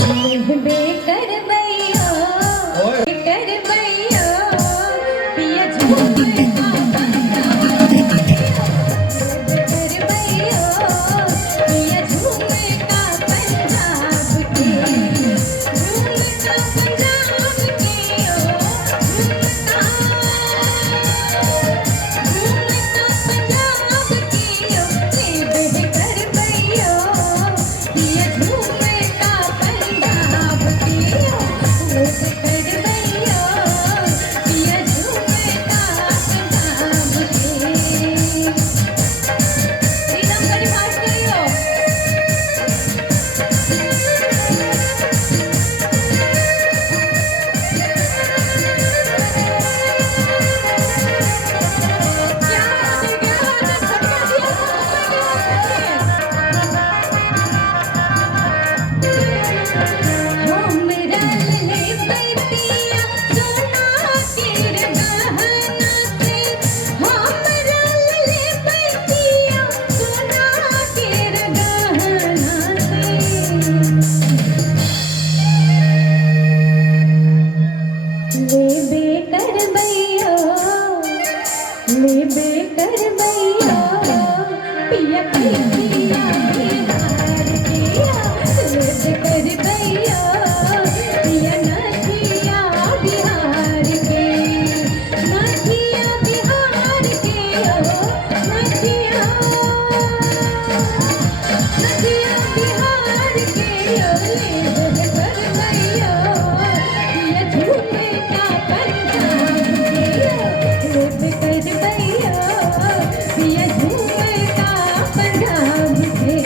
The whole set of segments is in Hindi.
बेकर भैया बेकर भैया पिया झूमे का बेकर भैया पिया झूमे का पंजाब के झूमता पंजाब के झूमता पंजाब के बेकर भैया पिया झूमे का पंजाब के बेकर भैया पिया झूमे का पंजाब के રીધમ કરી ફાસ્ટ કર્યો हमरा ले बैतिया सोना केर गहना से हमरा ले बैतिया सोना केर गहना से ले बेकर भैया पिया पिया बिहार किया ले बेकर भैया पिया नथिया बिहार के नथिया बिहार के नथिया नथिया बिहार के ले बेकर भैया पिया झूमे का पंजाब के ले बेकर भैया पिया झूमे का पंजाब के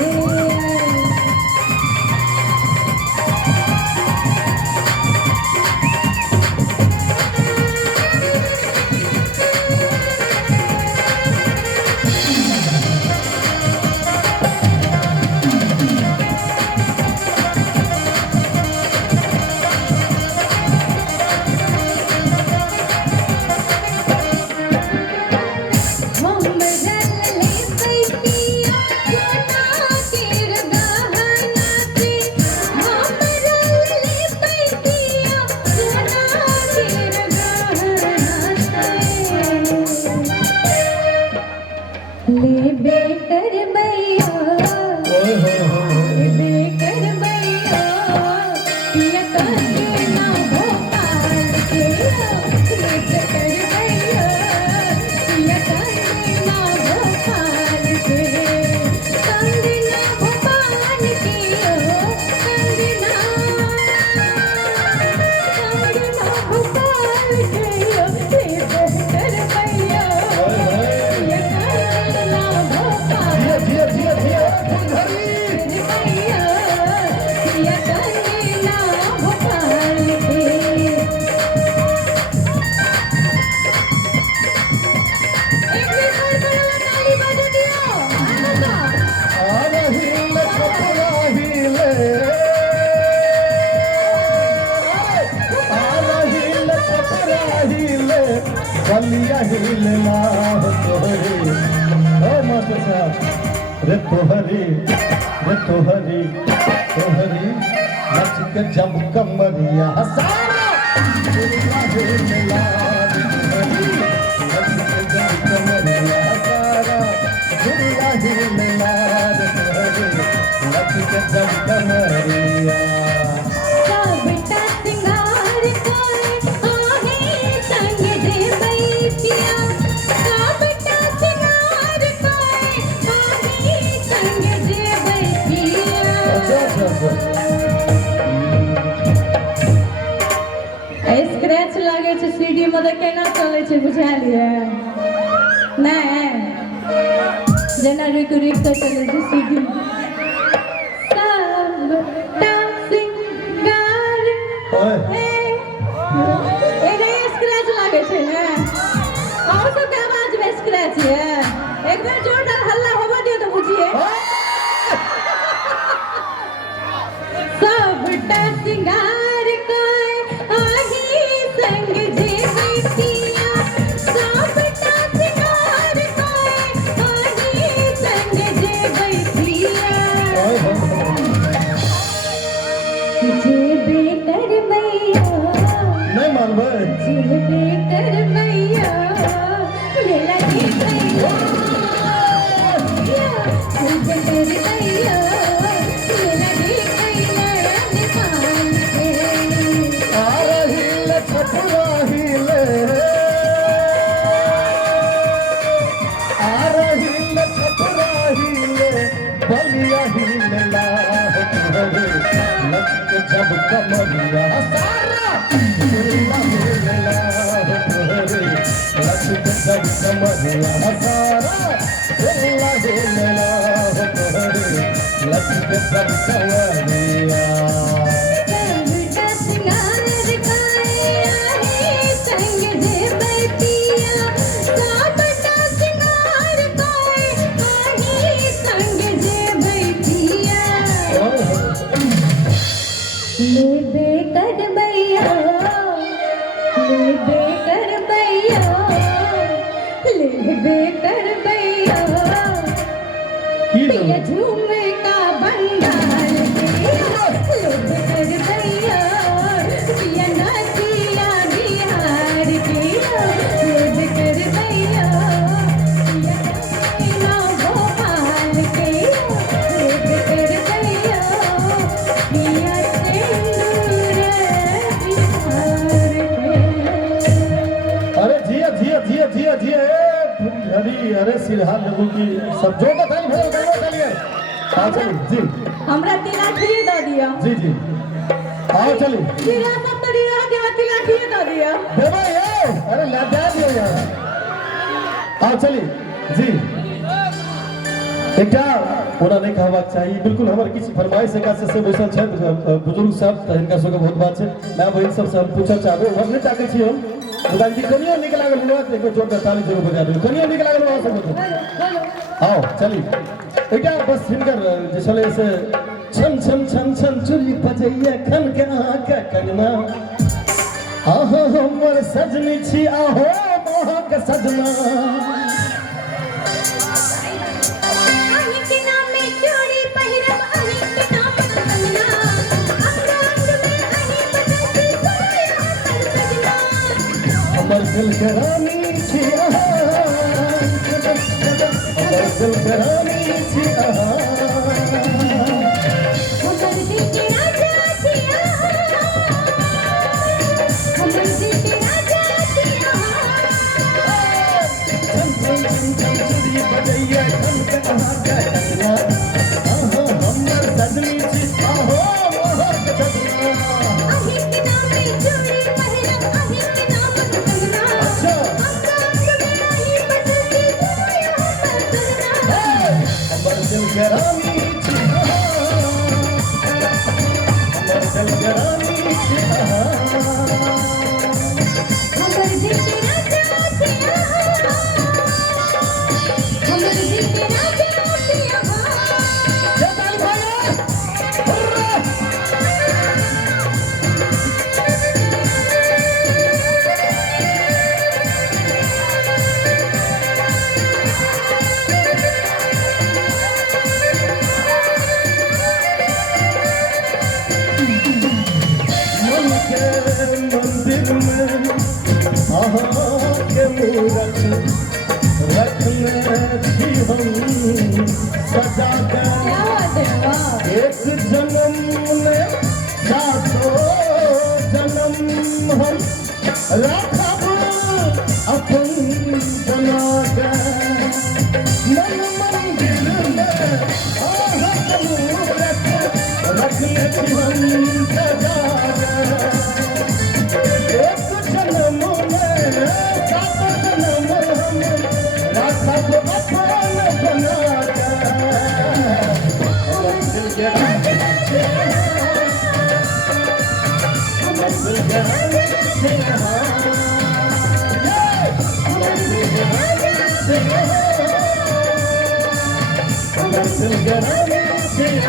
हमरा ले बैतिया सोना केर गहना से हमरा ले बैतिया सोना केर गहना से ले बेकर भैया बेकर भैया पिया काहे ना भोपाल के ले बेकर भैया पिया काहे ना भोपाल के कंगना भोपाल के कंगना भोपाल के ले बेकर भैया पिया काहे ना भोपाल धीरे धीरे धीरे भैया पिया काहे ना भोपाल के एक बार बड़ा ताली बजा दियो आनंदा आरहिले कपराहिले आरहिले कपराहिले बलिया हिले ना तोहरी ओ माता साहब रे तोहरी नच के जब कमरिया हसारा बलिया हिले ना तोहरी नच के जब कमरिया हसारा बलिया हिले ना तोहरी नच के जब कमरिया सबटा सिंगार कोई आहे संग जे बैतिया सबटा सिंगार कोई आहे संग जे बैतिया स्क्रैच लागे छै सीडी में तो केना चले छै बुझालिए नहीं जेना रुक रुक के चले छै सीडी सबटा सिंगार ओए एगो स्क्रैच लागे छै ने और सब के आवाज में स्क्रैच है एक बार जोरदार हल्ला होबा दियो तो बुझिए सबटा सिंगार कोई आही संग जे बैतिया सबटा सिंगार कोई आही संग जे बैतिया कमरिया सारा दिल मेला हो तोहरे लचके जब कमरिया सारा दिल मेला हो तोहरे लचके जब कमरिया झूमे का बंगाल कर भैया पिया नाचिया बिहार के लोग कर भैया पिया नाचिया भोपाल के लोग कर भैया पिया सिंदूर बिहार के। अरे जिया जिया जिया जिया जिया अरे अरे सिरहा लोगों की सब जो बताइए भाई बताइए चलिए हाँ चलिए जी हमरा तिलाठिए दे दिया जी जी हाँ चलिए तिला सब तरीका के तिलाठिए दे दिया दे भाई अरे ले दे दियो यार हाँ चलिए जी एकटा पूरा नहीं कहबाक चाहिए बिल्कुल हमारे किसी फरमाइश का से बैसल छै बुजुर्ग सब तो इनका सबके बहुत बात है मैं बहन सब से हम पूछल चाहबे हम नहीं ताकै छी हम उदान जी कनियो निक लागल हुआ एक जोर का ताली जरूर बजा दो कनियो निक लागल हुआ सब आओ चलिए एकटा बस हिनकर जे चले से छन छन छन छन चुरी बजैया खन के आका कंगना आहा हमर सजनी छी आहो मोह के सजना हमर दिल के रानी छी हमर दिल के रानी छी हमर दिल के राजा छिया हमर दिल के राजा छिया चुरी बजैया खन के आका कंगना आहा हमर सजनी छी आहो मोह के सजना अहि के नाम में चोरी पहिरब अहि के नाम में कंगना अच्छा नहीं बदलती दुनिया बदलना हमर दिल के रानी छी हमर दिल के रानी छी हमर दिल के राजा छिया हमर दिल के राजा छिया जय भैया मन के मंदिर में आहा के मूरत रखने थी हम सजा कर क्या बात है वाह एक जन्म में सातों जन्म हम रखब अपन बना कर मन मंदिर में आहा के मूरत रखने थी हम सजा कर एक जन्म में सातों जन्म हम रखब अपन बना कर हमर दिल के हमर दिल के हमर दिल के हमर दिल के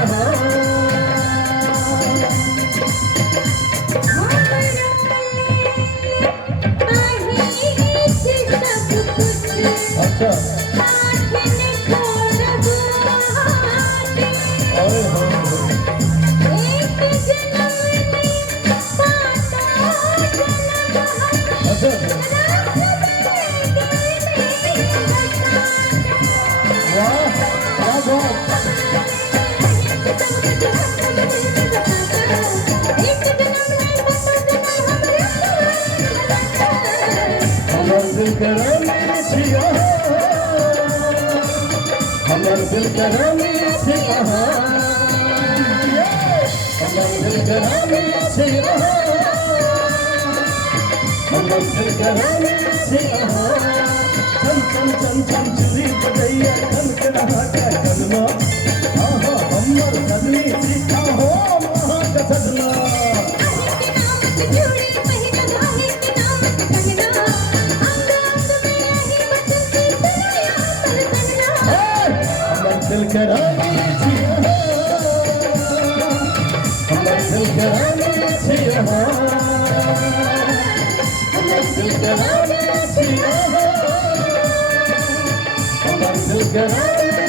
अच्छा अरे हाँ अच्छा वाह क्या बात हमर दिल के रानी छिया हमर दिल के रानी छिया हमर दिल कराने से हमर दिल कराने से चम चम चम चम चुरी बजैया कन के रहा के कलमा आहा हमर सजनी सीता हो महा का सजना हमर दिल कराने से हमर दिल कराने से हमर दिल कराने से हमर दिल कराने